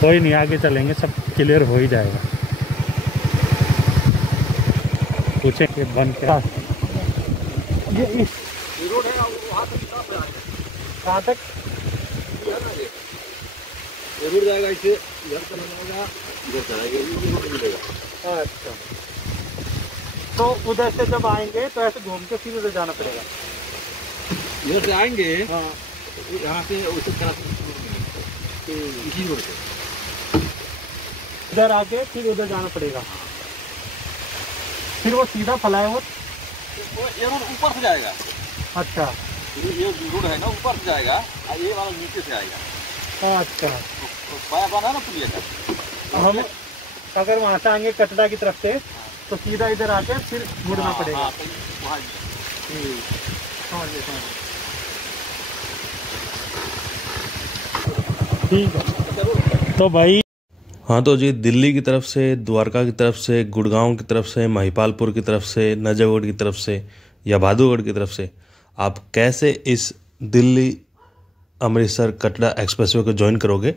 कोई नहीं, आगे चलेंगे, सब क्लियर हो ही जाएगा। पूछे कि बन क्या ये इस रोड है वहाँ तक कहाँ तक जरूर जाएगा, इसे इधर चला जाएगा, इधर चलाएगा, रोड मिलेगा। अच्छा, तो उधर से जब आएंगे तो ऐसे घूम के फिर उधर जाना पड़ेगा। इधर से आएंगे, हाँ, यहाँ से उसे इसी रोड से इधर आके फिर उधर जाना पड़ेगा, फिर वो सीधा फ्लाईओवर ये रोड ऊपर से जाएगा। अच्छा, ये रोड है ना ऊपर से जाएगा, ये वाला नीचे से आएगा। अच्छा, तो पाया बना ना पुलिया का। हम अगर वहाँ से आएंगे कटरा की तरफ से तो सीधा इधर आके फिर मुड़ना पड़ेगा। हाँ, तो वहाँ ठीक है। तो भाई हाँ, तो जी दिल्ली की तरफ से, द्वारका की तरफ से, गुड़गांव की तरफ से, महिपालपुर की तरफ से, नजफगढ़ की तरफ से या भादुगढ़ की तरफ से आप कैसे इस दिल्ली अमृतसर कटरा एक्सप्रेसवे को ज्वाइन करोगे,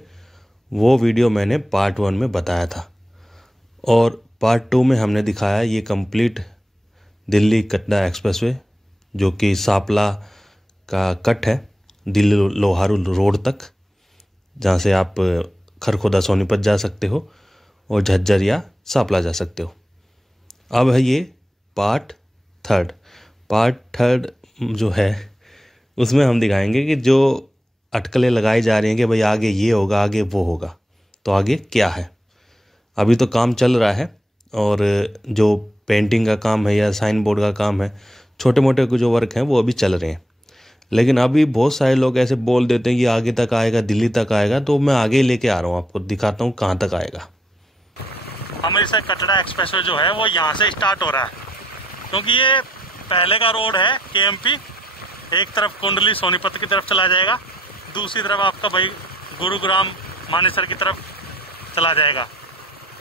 वो वीडियो मैंने पार्ट 1 में बताया था। और पार्ट 2 में हमने दिखाया ये कंप्लीट दिल्ली कटरा एक्सप्रेसवे, जो कि सापला का कट है दिल्ली लोहारू रोड तक, जहाँ से आप खरखोदा सोनीपत जा सकते हो और झज्जर या सापला जा सकते हो। अब है ये पार्ट 3। पार्ट 3 जो है उसमें हम दिखाएंगे कि जो अटकलें लगाई जा रही हैं कि भाई आगे ये होगा, आगे वो होगा, तो आगे क्या है। अभी तो काम चल रहा है और जो पेंटिंग का काम है या साइन बोर्ड का काम है, छोटे मोटे जो वर्क हैं वो अभी चल रहे हैं। लेकिन अभी बहुत सारे लोग ऐसे बोल देते हैं कि आगे तक आएगा, दिल्ली तक आएगा, तो मैं आगे ही लेके आ रहा हूँ, आपको दिखाता हूँ कहाँ तक आएगा। अमृतसर कटरा एक्सप्रेसवे जो है वो यहाँ से स्टार्ट हो रहा है, क्योंकि ये पहले का रोड है केएमपी। एक तरफ कुंडली सोनीपत की तरफ चला जाएगा, दूसरी तरफ आपका भाई गुरुग्राम मानेसर की तरफ चला जाएगा।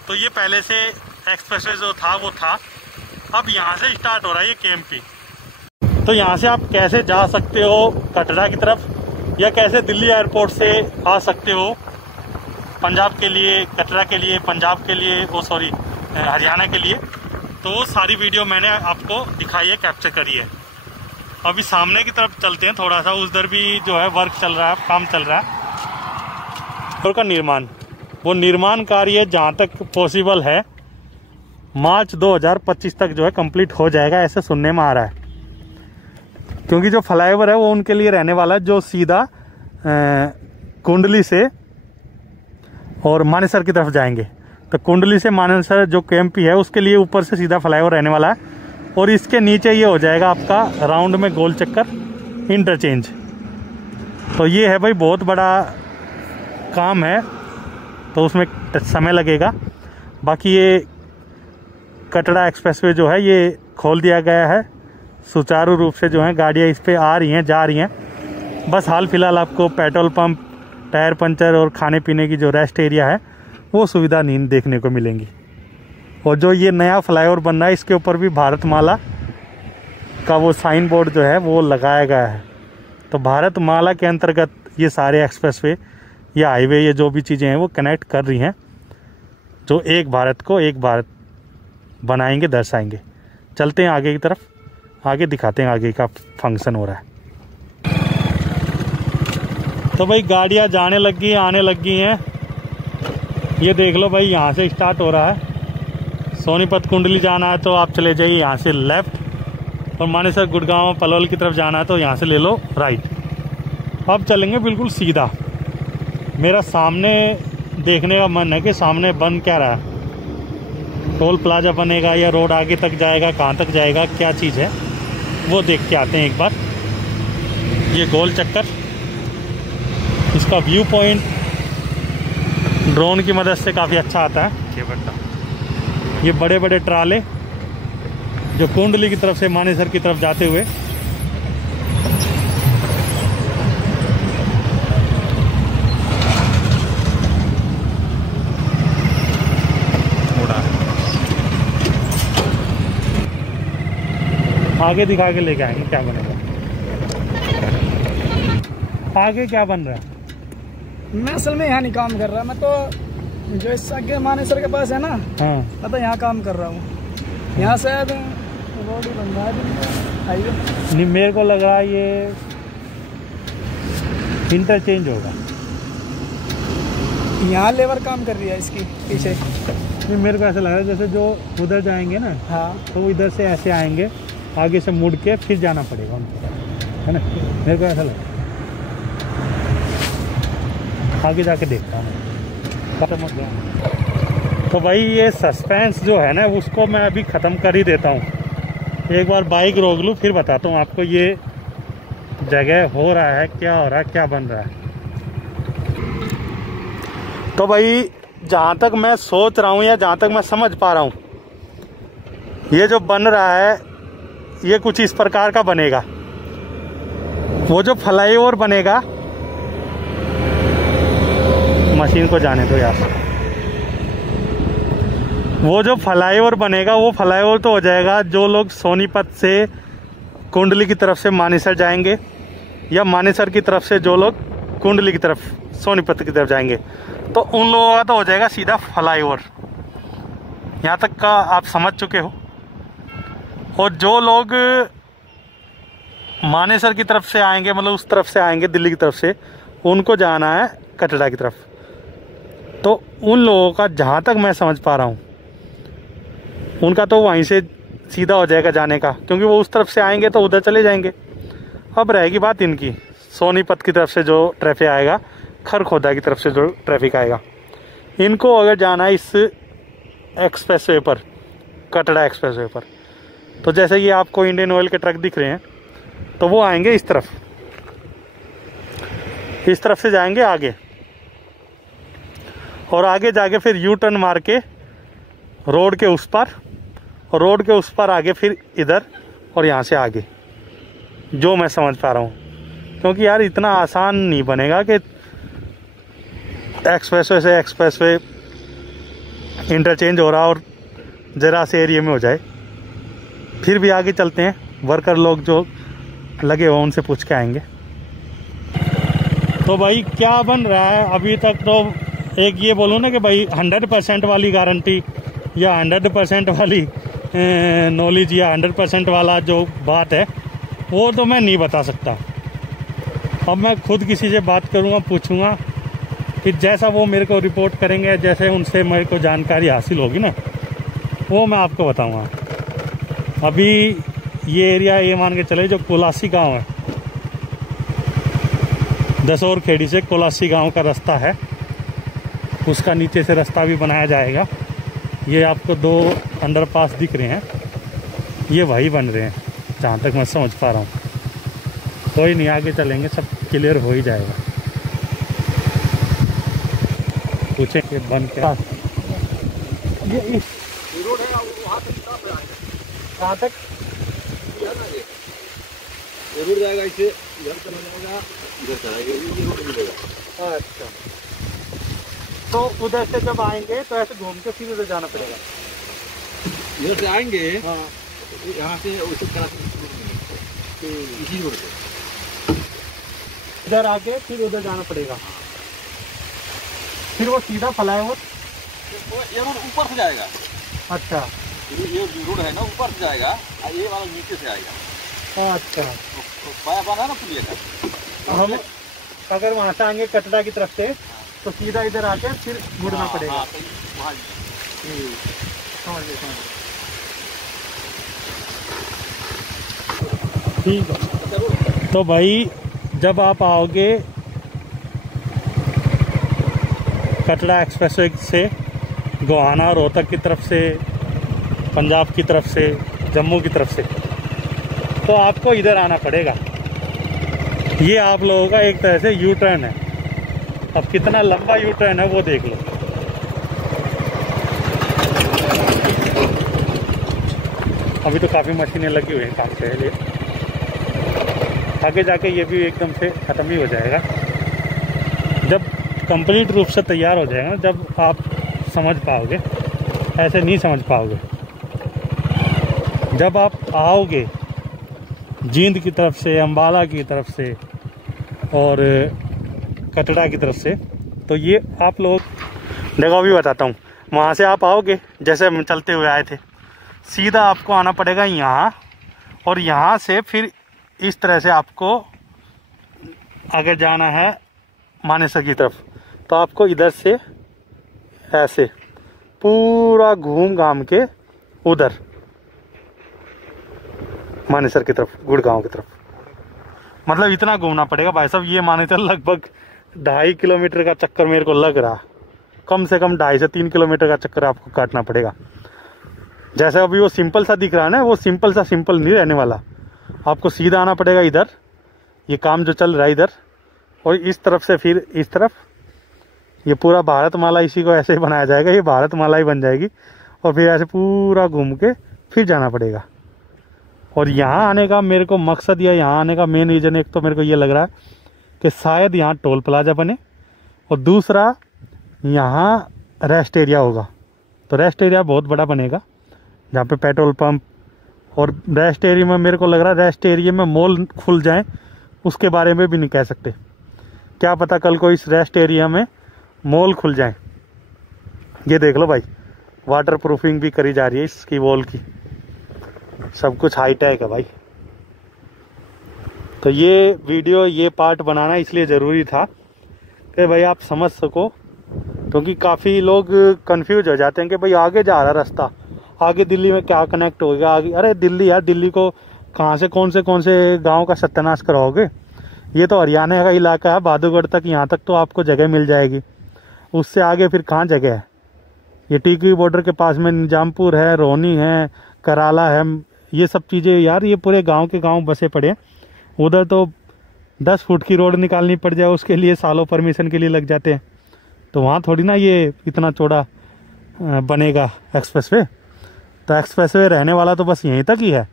तो ये पहले से एक्सप्रेसवे जो था वो था, अब यहाँ से स्टार्ट हो रहा है ये केएमपी। तो यहाँ से आप कैसे जा सकते हो कटरा की तरफ, या कैसे दिल्ली एयरपोर्ट से आ सकते हो पंजाब के लिए, कटरा के लिए, पंजाब के लिए, हरियाणा के लिए, तो वो सारी वीडियो मैंने आपको दिखाई है, कैप्चर करी है। अभी सामने की तरफ चलते हैं थोड़ा सा, उधर भी जो है वर्क चल रहा है, काम चल रहा है रोड का निर्माण। वो निर्माण कार्य जहाँ तक पॉसिबल है मार्च 2025 तक जो है कंप्लीट हो जाएगा, ऐसे सुनने में आ रहा है। क्योंकि जो फ्लाईओवर है वो उनके लिए रहने वाला है जो सीधा कुंडली से और मानेसर की तरफ जाएंगे। तो कुंडली से मानेसर जो केएमपी है उसके लिए ऊपर से सीधा फ्लाईओवर रहने वाला है, और इसके नीचे ये हो जाएगा आपका राउंड में गोल चक्कर इंटरचेंज। तो ये है भाई बहुत बड़ा काम है, तो उसमें समय लगेगा। बाकी ये कटरा एक्सप्रेसवे जो है ये खोल दिया गया है सुचारू रूप से, जो है गाड़ियाँ इस पे आ रही हैं, जा रही हैं। बस हाल फिलहाल आपको पेट्रोल पंप, टायर पंचर और खाने पीने की जो रेस्ट एरिया है वो सुविधा नहीं देखने को मिलेंगी। और जो ये नया फ्लाईओवर बन रहा है इसके ऊपर भी भारतमाला का वो साइन बोर्ड जो है वो लगाया गया है। तो भारतमाला के अंतर्गत ये सारे एक्सप्रेसवे या हाईवे, ये जो भी चीज़ें हैं वो कनेक्ट कर रही हैं, जो एक भारत को एक भारत बनाएंगे, दर्शाएंगे। चलते हैं आगे की तरफ, आगे दिखाते हैं आगे का फंक्शन हो रहा है। तो भाई गाड़ियाँ जाने लगी, आने लगी हैं। ये देख लो भाई, यहाँ से स्टार्ट हो रहा है। सोनीपत कुंडली जाना है तो आप चले जाइए यहाँ से लेफ़्ट, और मानेसर गुड़गांव पलवल की तरफ जाना है तो यहाँ से ले लो राइट। अब चलेंगे बिल्कुल सीधा। मेरा सामने देखने का मन है कि सामने बन क्या रहा है, टोल प्लाजा बनेगा या रोड आगे तक जाएगा, कहाँ तक जाएगा, क्या चीज़ है वो देख के आते हैं एक बार। ये गोल चक्कर, इसका व्यू पॉइंट ड्रोन की मदद से काफ़ी अच्छा आता है। ये बड़े बड़े ट्राले जो कुंडली की तरफ से मानेसर की तरफ जाते हुए, आगे दिखा के लेके आएंगे क्या बनेगा। आगे क्या बन रहा है? मैं असल में यहाँ नहीं काम कर रहा, मैं तो जो इस आगे मानेसर के पास है ना, हाँ मैं तो यहाँ काम कर रहा हूँ। यहाँ से रोड ही बन रहा है हाईवे। नहीं, मेरे को लग रहा है ये इंटरचेंज होगा। यहाँ लेबर काम कर रही है इसकी पीछे। नहीं, मेरे को ऐसा लग रहा है जैसे जो उधर जाएंगे ना, हाँ तो वो इधर से ऐसे आएंगे, आगे से मुड़ के फिर जाना पड़ेगा उनको, है ना? मेरे को ऐसा लगा। आगे जाके देखता हूँ। तो भाई ये सस्पेंस जो है ना, उसको मैं अभी ख़त्म कर ही देता हूँ। एक बार बाइक रोक लूँ, फिर बताता हूँ आपको ये जगह हो रहा है, क्या हो रहा है, क्या बन रहा है। तो भाई जहाँ तक मैं सोच रहा हूँ या जहाँ तक मैं समझ पा रहा हूँ, ये जो बन रहा है ये कुछ इस प्रकार का बनेगा। वो जो फ्लाईओवर बनेगा, मशीन को जाने दो यार, वो जो फ्लाईओवर बनेगा, वो फ्लाईओवर तो हो जाएगा जो लोग सोनीपत से कुंडली की तरफ से मानेसर जाएंगे, या मानेसर की तरफ से जो लोग कुंडली की तरफ सोनीपत की तरफ जाएंगे, तो उन लोगों का तो हो जाएगा सीधा फ्लाईओवर। यहाँ तक का आप समझ चुके हो। और जो लोग मानेसर की तरफ से आएंगे, मतलब उस तरफ से आएंगे दिल्ली की तरफ से, उनको जाना है कटरा की तरफ। तो उन लोगों का जहाँ तक मैं समझ पा रहा हूँ, उनका तो वहीं से सीधा हो जाएगा जाने का, क्योंकि वो उस तरफ से आएंगे तो उधर चले जाएंगे। अब रहेगी बात इनकी, सोनीपत की तरफ से जो ट्रैफिक आएगा, खरखोदा की तरफ से जो ट्रैफिक आएगा, इनको अगर जाना है इस एक्सप्रेसवे पर, कटरा एक्सप्रेसवे पर, तो जैसे ये आपको इंडियन ऑयल के ट्रक दिख रहे हैं, तो वो आएंगे इस तरफ से जाएंगे आगे, और आगे जाके फिर यू टर्न मार के रोड के उस पार, और रोड के उस पार आगे फिर इधर, और यहाँ से आगे, जो मैं समझ पा रहा हूँ। क्योंकि यार इतना आसान नहीं बनेगा कि एक्सप्रेसवे से एक्सप्रेसवे इंटरचेंज हो रहा और ज़रा से एरिया में हो जाए। फिर भी आगे चलते हैं, वर्कर लोग जो लगे हो उनसे पूछ के आएंगे। तो भाई क्या बन रहा है अभी तक? तो एक ये बोलूँ ना कि भाई 100% वाली गारंटी या 100% वाली नॉलेज या 100% वाला जो बात है, वो तो मैं नहीं बता सकता। अब मैं खुद किसी से बात करूँगा, पूछूँगा, कि जैसा वो मेरे को रिपोर्ट करेंगे, जैसे उनसे मेरे को जानकारी हासिल होगी ना, वो मैं आपको बताऊँगा। अभी ये एरिया, ये मान के चले जो कोलासी गांव है, दसौर खेड़ी से कोलासी गांव का रास्ता है, उसका नीचे से रास्ता भी बनाया जाएगा। ये आपको 2 अंडरपास दिख रहे हैं, ये वही बन रहे हैं जहाँ तक मैं समझ पा रहा हूँ। कोई नहीं, आगे चलेंगे, सब क्लियर हो ही जाएगा। पूछें कि बन क्या ये इस रोड है वहाँ तक कहाँ तक जरूर जाएगा, इसे इधर चला जाएगा, इधर चलाएगा, ये रोड मिलेगा। अच्छा, तो उधर से जब आएंगे तो ऐसे घूम के फिर उधर जाना पड़ेगा। इधर से आएंगे, हाँ, यहाँ से उसे इसी रोड पे इधर आके फिर उधर जाना पड़ेगा, फिर वो सीधा फ्लाईओवर। ये रोड ऊपर से जाएगा। अच्छा, ये रोड है ना, ऊपर से जाएगा, ये वाला नीचे से आएगा। अच्छा, पाया बना ना पुलिया का। हम अगर वहाँ से आएंगे कटरा की तरफ से, तो सीधा इधर आके फिर मुड़ना पड़ेगा। वहाँ समझ गए। ठीक है। तो भाई जब आप आओगे कटरा एक्सप्रेसवे से गोहाना, रोहतक की तरफ से, पंजाब की तरफ से, जम्मू की तरफ से, तो आपको इधर आना पड़ेगा। ये आप लोगों का एक तरह से यू टर्न है। अब कितना लंबा यू टर्न है वो देख लो। अभी तो काफ़ी मशीनें लगी हुई हैं काम के लिए, आगे जाके ये भी एकदम से ख़त्म ही हो जाएगा। जब कंप्लीट रूप से तैयार हो जाएगा, जब आप समझ पाओगे, ऐसे नहीं समझ पाओगे। जब आप आओगे जींद की तरफ से, अम्बाला की तरफ से और कटरा की तरफ से, तो ये आप लोग देखो अभी बताता हूँ। वहाँ से आप आओगे, जैसे हम चलते हुए आए थे, सीधा आपको आना पड़ेगा यहाँ, और यहाँ से फिर इस तरह से आपको आगे जाना है मानेसर की तरफ। तो आपको इधर से ऐसे पूरा घूम घाम के उधर मानेसर की तरफ, गुड़गांव की तरफ, मतलब इतना घूमना पड़ेगा भाई साहब। ये माने चल लगभग 2.5 किलोमीटर का चक्कर मेरे को लग रहा, कम से कम 2.5 से 3 किलोमीटर का चक्कर आपको काटना पड़ेगा। जैसे अभी वो सिंपल सा दिख रहा है ना, वो सिंपल सा सिंपल नहीं रहने वाला। आपको सीधा आना पड़ेगा इधर, ये काम जो चल रहा है इधर, और इस तरफ से फिर इस तरफ। ये पूरा भारतमाला इसी को ऐसे ही बनाया जाएगा, ये भारतमाला ही बन जाएगी। और फिर ऐसे पूरा घूम के फिर जाना पड़ेगा। और यहाँ आने का मेरे को मकसद, या यहाँ आने का मेन रीज़न, एक तो मेरे को ये लग रहा है कि शायद यहाँ टोल प्लाजा बने, और दूसरा यहाँ रेस्ट एरिया होगा। तो रेस्ट एरिया बहुत बड़ा बनेगा, जहाँ पे पेट्रोल पंप, और रेस्ट एरिया में मेरे को लग रहा है रेस्ट एरिया में मॉल खुल जाएं, उसके बारे में भी नहीं कह सकते। क्या पता कल को इस रेस्ट एरिया में मॉल खुल जाएं। ये देख लो भाई, वाटर प्रूफिंग भी करी जा रही है इसकी वॉल की, सब कुछ हाईटेक है भाई। तो ये वीडियो, ये पार्ट बनाना इसलिए ज़रूरी था कि भाई आप समझ सको, क्योंकि काफ़ी लोग कंफ्यूज हो जाते हैं कि भाई आगे जा रहा रास्ता, आगे दिल्ली में क्या कनेक्ट होगा आगे। अरे दिल्ली यार, दिल्ली को कहाँ से कौन से गांव का सत्यानाश कराओगे। ये तो हरियाणा का इलाका है, बहादुरगढ़ तक, यहाँ तक तो आपको जगह मिल जाएगी। उससे आगे फिर कहाँ जगह है। ये टीकरी बॉर्डर के पास में निजामपुर है, रोहनी है, कराला है, ये सब चीज़ें यार, ये पूरे गांव के गांव बसे पड़े हैं। उधर तो 10 फुट की रोड निकालनी पड़ जाए, उसके लिए सालों परमिशन के लिए लग जाते हैं। तो वहाँ थोड़ी ना ये इतना चौड़ा बनेगा एक्सप्रेसवे। तो एक्सप्रेसवे रहने वाला तो बस यहीं तक ही है।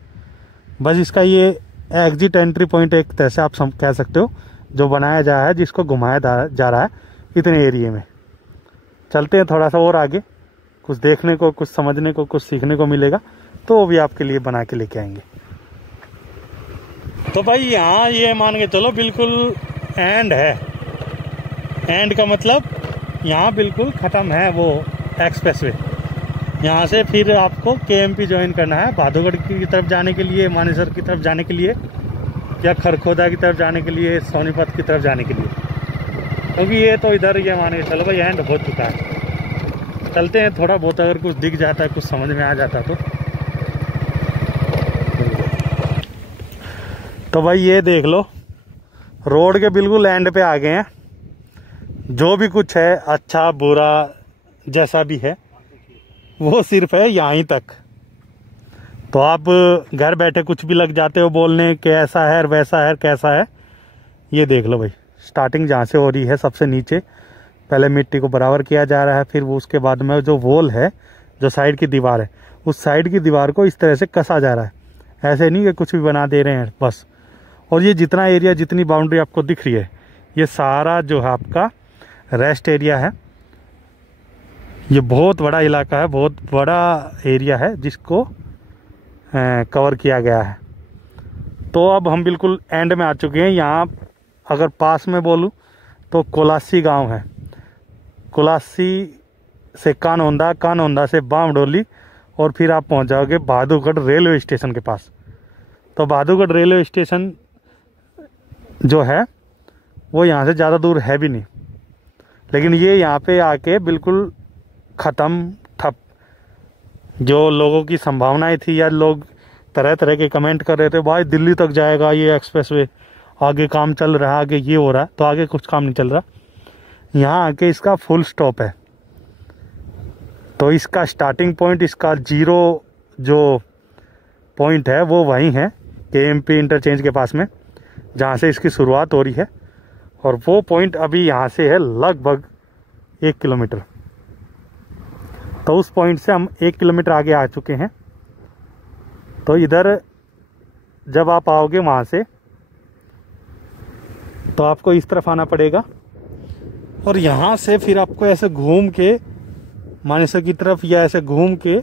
बस इसका ये एग्जिट एंट्री पॉइंट एक तरह से आप कह सकते हो, जो बनाया जा रहा है, जिसको घुमाया जा रहा है इतने एरिए में। चलते हैं थोड़ा सा और आगे, कुछ देखने को, कुछ समझने को, कुछ सीखने को मिलेगा, तो वो भी आपके लिए बना के लेके आएंगे। तो भाई यहाँ ये मान के चलो बिल्कुल एंड है। एंड का मतलब यहाँ बिल्कुल ख़त्म है वो एक्सप्रेसवे। यहाँ से फिर आपको केएमपी ज्वाइन करना है, बहादुरगढ़ की तरफ जाने के लिए, मानेसर की तरफ जाने के लिए, या खरखोदा की तरफ जाने के लिए, सोनीपत की तरफ जाने के लिए। क्योंकि ये तो इधर ये मान के चलो भाई एंड हो चुका है। चलते हैं, थोड़ा बहुत अगर कुछ दिख जाता है, कुछ समझ में आ जाता तो भाई ये देख लो, रोड के बिल्कुल एंड पे आ गए हैं। जो भी कुछ है, अच्छा बुरा जैसा भी है, वो सिर्फ है यहीं तक। तो आप घर बैठे कुछ भी लग जाते हो बोलने कि ऐसा है, वैसा है, कैसा है। ये देख लो भाई, स्टार्टिंग जहाँ से हो रही है सबसे नीचे, पहले मिट्टी को बराबर किया जा रहा है, फिर वो उसके बाद में जो वॉल है, जो साइड की दीवार है, उस साइड की दीवार को इस तरह से कसा जा रहा है। ऐसे नहीं कि कुछ भी बना दे रहे हैं बस। और ये जितना एरिया, जितनी बाउंड्री आपको दिख रही है, ये सारा जो है आपका रेस्ट एरिया है। ये बहुत बड़ा इलाका है, बहुत बड़ा एरिया है जिसको कवर किया गया है। तो अब हम बिल्कुल एंड में आ चुके हैं। यहाँ अगर पास में बोलूँ तो कोलासी गांव है। कोलासी से कानौंदा, कानौंदा से बामडोली, और फिर आप पहुँच जाओगे बहादुरगढ़ रेलवे स्टेशन के पास। तो बहादुरगढ़ रेलवे स्टेशन जो है वो यहाँ से ज़्यादा दूर है भी नहीं, लेकिन ये यहाँ पे आके बिल्कुल ख़त्म, ठप। जो लोगों की संभावनाएं थी, या लोग तरह तरह के कमेंट कर रहे थे, भाई दिल्ली तक जाएगा ये एक्सप्रेसवे, आगे काम चल रहा है, आगे ये हो रहा है, तो आगे कुछ काम नहीं चल रहा। यहाँ आके इसका फुल स्टॉप है। तो इसका स्टार्टिंग पॉइंट, इसका जीरो जो पॉइंट है वो वहीं है, केएमपी इंटरचेंज के पास में, जहाँ से इसकी शुरुआत हो रही है। और वो पॉइंट अभी यहाँ से है लगभग 1 किलोमीटर। तो उस पॉइंट से हम 1 किलोमीटर आगे आ चुके हैं। तो इधर जब आप आओगे वहाँ से, तो आपको इस तरफ आना पड़ेगा, और यहाँ से फिर आपको ऐसे घूम के मानेसर की तरफ, या ऐसे घूम के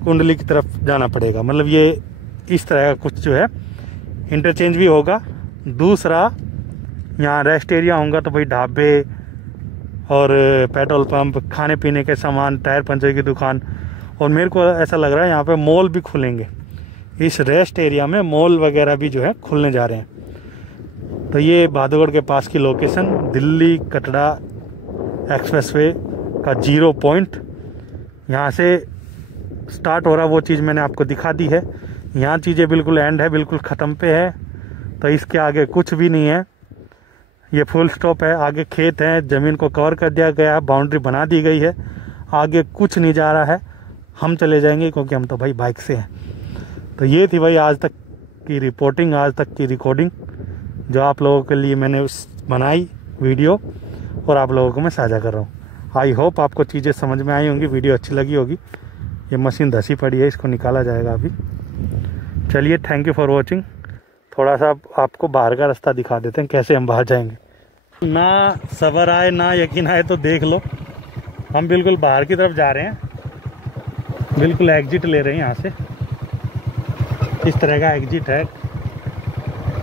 कुंडली की तरफ जाना पड़ेगा। मतलब ये इस तरह का कुछ जो है इंटरचेंज भी होगा। दूसरा यहाँ रेस्ट एरिया होगा, तो भाई ढाबे और पेट्रोल पंप, खाने पीने के सामान, टायर पंचर की दुकान, और मेरे को ऐसा लग रहा है यहाँ पे मॉल भी खुलेंगे। इस रेस्ट एरिया में मॉल वगैरह भी जो है खुलने जा रहे हैं। तो ये बहादुरगढ़ के पास की लोकेशन, दिल्ली कटरा एक्सप्रेसवे का 0 पॉइंट, यहाँ से स्टार्ट हो रहा वो चीज़ मैंने आपको दिखा दी है। यहाँ चीज़ें बिल्कुल एंड है, बिल्कुल ख़त्म पे है। तो इसके आगे कुछ भी नहीं है, ये फुल स्टॉप है। आगे खेत है, ज़मीन को कवर कर दिया गया है, बाउंड्री बना दी गई है, आगे कुछ नहीं जा रहा है। हम चले जाएंगे क्योंकि हम तो भाई बाइक से हैं। तो ये थी भाई आज तक की रिपोर्टिंग, आज तक की रिकॉर्डिंग जो आप लोगों के लिए मैंने बनाई वीडियो और आप लोगों को मैं साझा कर रहा हूँ। आई होप आपको चीज़ें समझ में आई होंगी, वीडियो अच्छी लगी होगी। ये मशीन धसी पड़ी है, इसको निकाला जाएगा अभी। चलिए, थैंक यू फॉर वॉचिंग। थोड़ा सा आपको बाहर का रास्ता दिखा देते हैं, कैसे हम बाहर जाएंगे। ना सब्र आए ना यकीन आए तो देख लो, हम बिल्कुल बाहर की तरफ जा रहे हैं, बिल्कुल एग्जिट ले रहे हैं यहाँ से। इस तरह का एग्जिट है,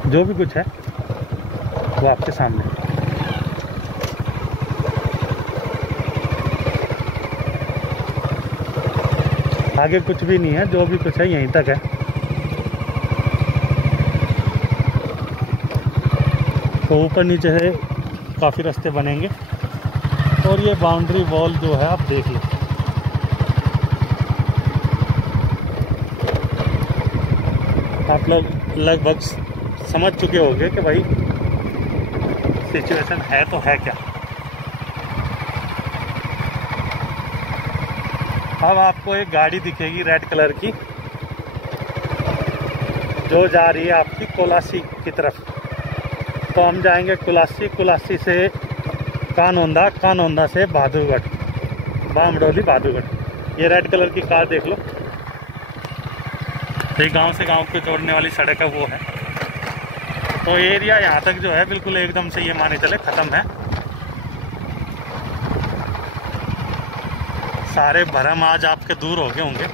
जो भी कुछ है वो आपके सामने। आगे कुछ भी नहीं है, जो भी कुछ है यहीं तक है। तो ऊपर नीचे है काफ़ी रास्ते बनेंगे, और ये बाउंड्री वॉल जो है आप देख लो। आप लोग लगभग समझ चुके होंगे कि भाई सिचुएशन है तो है क्या। अब आपको एक गाड़ी दिखेगी रेड कलर की, जो जा रही है आपकी कोलासी की तरफ। तो हम जाएंगे कुलासी, कुलासी से कानौंदा, कानौंदा से बहादुरगढ़, बामडोली बहादुरगढ़। ये रेड कलर की कार देख लो, ये गांव से गांव के जोड़ने वाली सड़क है वो है। तो एरिया यहाँ तक जो है बिल्कुल एकदम से ये माने चले ख़त्म है। सारे भरम आज आपके दूर हो गए होंगे,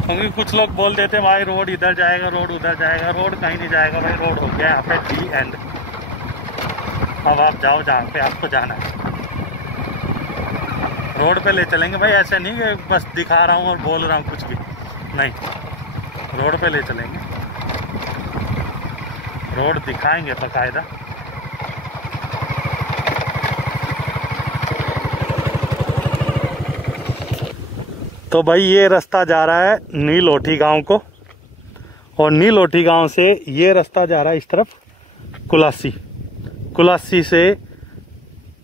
क्योंकि कुछ लोग बोल देते भाई रोड इधर जाएगा, रोड उधर जाएगा। रोड कहीं नहीं जाएगा भाई, रोड हो गया यहाँ पे डी एंड। अब आप जाओ जहाँ पे आपको जाना है, रोड पे ले चलेंगे भाई। ऐसे नहीं कि बस दिखा रहा हूँ और बोल रहा हूँ कुछ भी नहीं, रोड पे ले चलेंगे, रोड दिखाएंगे बाकायदा। तो भाई ये रास्ता जा रहा है नीलोठी गांव को, और नीलोठी गांव से ये रास्ता जा रहा है इस तरफ कुलासी, कुलासी से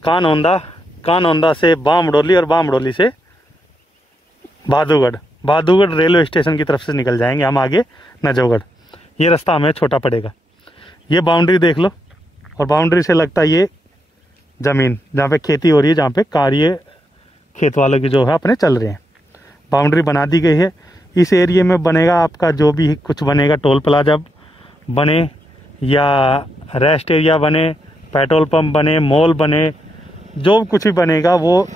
कानौंदा, कानौंदा से बामडोली, और बामडोली से बहादुरगढ़। बहादुरगढ़ रेलवे स्टेशन की तरफ से निकल जाएंगे हम आगे नजफगढ़। ये रास्ता हमें छोटा पड़ेगा। ये बाउंड्री देख लो, और बाउंड्री से लगता है ये ज़मीन जहाँ पे खेती हो रही है, जहाँ पे कार्य खेत वालों की जो है अपने चल रहे हैं। बाउंड्री बना दी गई है। इस एरिया में बनेगा आपका जो भी कुछ बनेगा, टोल प्लाजा बने या रेस्ट एरिया बने, पेट्रोल पंप बने, मॉल बने, जो कुछ भी बनेगा वो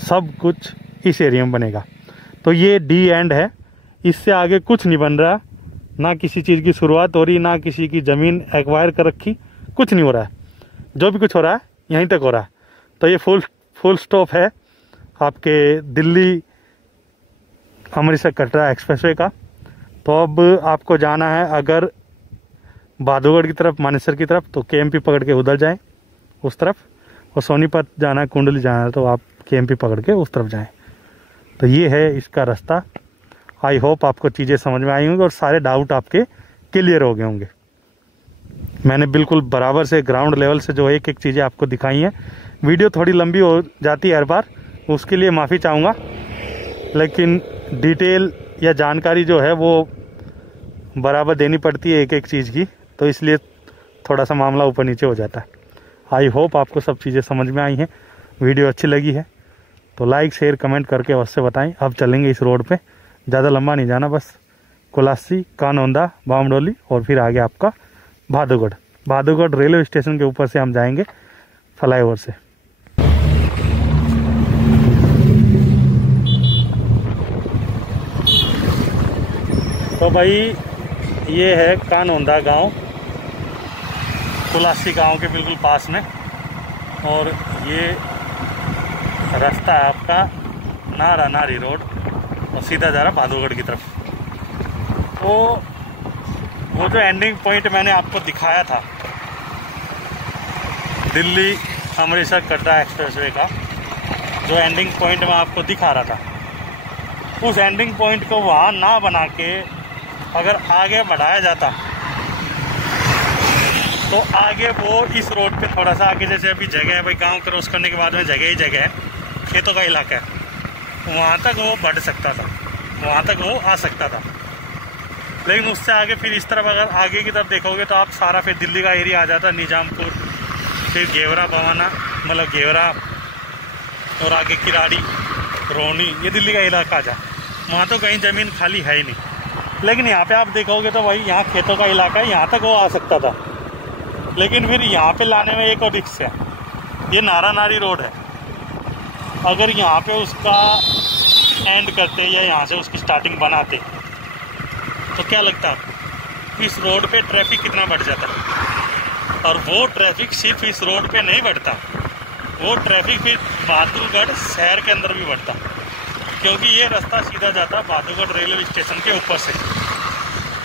सब कुछ इस एरिया में बनेगा। तो ये डी एंड है, इससे आगे कुछ नहीं बन रहा, ना किसी चीज़ की शुरुआत हो रही, ना किसी की ज़मीन एक्वायर कर रखी, कुछ नहीं हो रहा है। जो भी कुछ हो रहा है यहीं तक हो रहा है। तो ये फुल स्टॉप है आपके दिल्ली अमृतसर कटरा एक्सप्रेसवे का। तो अब आपको जाना है अगर बहादुरगढ़ की तरफ, मानेसर की तरफ, तो केएमपी पकड़ के उधर जाएं उस तरफ, और सोनीपत जाना है, कुंडली जाना है, तो आप केएमपी पकड़ के उस तरफ जाएं। तो ये है इसका रास्ता। आई होप आपको चीज़ें समझ में आई होंगी और सारे डाउट आपके क्लियर हो गए होंगे। मैंने बिल्कुल बराबर से ग्राउंड लेवल से जो एक एक चीज़ें आपको दिखाई हैं। वीडियो थोड़ी लंबी हो जाती है हर बार, उसके लिए माफ़ी चाहूँगा, लेकिन डिटेल या जानकारी जो है वो बराबर देनी पड़ती है एक एक चीज़ की, तो इसलिए थोड़ा सा मामला ऊपर नीचे हो जाता है। आई होप आपको सब चीज़ें समझ में आई हैं, वीडियो अच्छी लगी है तो लाइक शेयर कमेंट करके अवश्य बताएं। अब चलेंगे इस रोड पे, ज़्यादा लंबा नहीं जाना, बस कुलासी, कानौंदा, बामडोली और फिर आगे आपका बहादुरगढ़। बहादुरगढ़ रेलवे स्टेशन के ऊपर से हम जाएंगे फ्लाईओवर से। तो भाई ये है कानौंदा गांव, कुलासी गांव के बिल्कुल पास में, और ये रास्ता है आपका नारा नारी रोड और सीधा जा रहा भादुगढ़ की तरफ। तो वो जो एंडिंग पॉइंट मैंने आपको दिखाया था दिल्ली अमृतसर कटरा एक्सप्रेसवे का, जो एंडिंग पॉइंट मैं आपको दिखा रहा था, उस एंडिंग पॉइंट को वहाँ ना बना के अगर आगे बढ़ाया जाता तो आगे वो इस रोड पे थोड़ा सा आगे, जैसे अभी जगह है भाई, गांव क्रॉस करने के बाद में जगह ही जगह है, खेतों का इलाका है, वहाँ तक वो बढ़ सकता था, वहाँ तक वो आ सकता था। लेकिन उससे आगे फिर इस तरफ अगर आगे की तरफ देखोगे तो आप सारा फिर दिल्ली का एरिया आ जाता, निजामपुर, फिर घेवरा बवाना, मतलब घेवरा और आगे किराड़ी रोहनी, ये दिल्ली का इलाका आ जा। वहाँ तो कहीं ज़मीन खाली है ही नहीं। लेकिन यहाँ पे आप देखोगे तो भाई यहाँ खेतों का इलाका है, यहाँ तक वो आ सकता था। लेकिन फिर यहाँ पे लाने में एक और रिस्क है, ये नारा नारी रोड है, अगर यहाँ पे उसका एंड करते या यहाँ से उसकी स्टार्टिंग बनाते तो क्या लगता है इस रोड पे ट्रैफिक कितना बढ़ जाता। और वो ट्रैफिक सिर्फ इस रोड पे नहीं बढ़ता, वो ट्रैफिक फिर बहादुरगढ़ शहर के अंदर भी बढ़ता, क्योंकि ये रास्ता सीधा जाता बहादुरगढ़ रेलवे स्टेशन के ऊपर से।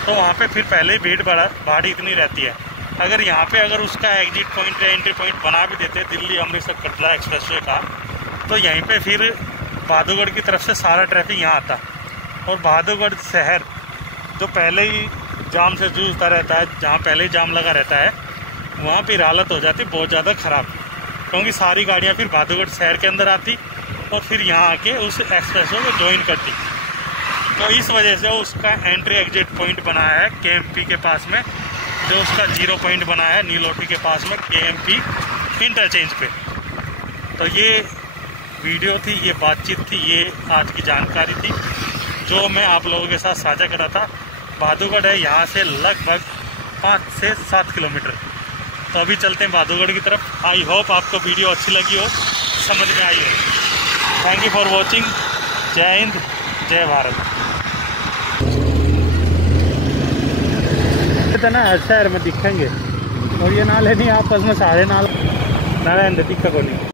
तो वहाँ पे फिर पहले ही भीड़ भाड़ इतनी रहती है। अगर यहाँ पे अगर उसका एग्जिट पॉइंट या एंट्री पॉइंट बना भी देते दिल्ली अमृतसर कटरा एक्सप्रेसवे का, तो यहीं पे फिर बहादुरगढ़ की तरफ से सारा ट्रैफिक यहाँ आता और बहादुरगढ़ शहर जो पहले ही जाम से जूझता रहता है, जहाँ पहले ही जाम लगा रहता है, वहाँ फिर हालत हो जाती बहुत ज़्यादा ख़राब, क्योंकि सारी गाड़ियाँ फिर बहादुरगढ़ शहर के अंदर आती और फिर यहाँ आके उस एक्सप्रेसवे को ज्वाइन करती। तो इस वजह से उसका एंट्री एग्जिट पॉइंट बनाया है KMP के पास में, जो उसका 0 पॉइंट बनाया है नीलोटी के पास में KMP इंटरचेंज पे। तो ये वीडियो थी, ये बातचीत थी, ये आज की जानकारी थी जो मैं आप लोगों के साथ साझा कर रहा था। बहादुरगढ़ है यहाँ से लगभग 5 से 7 किलोमीटर। तो अभी चलते हैं बहादुरगढ़ की तरफ। आई होप आपको वीडियो अच्छी लगी हो, समझ में आई हो। Thank you for watching. जय हिंद, जय भारत। ना हर शहर में दिखेंगे और ये नाले नहीं आपस में सारे नाले दिक्कत को नहीं।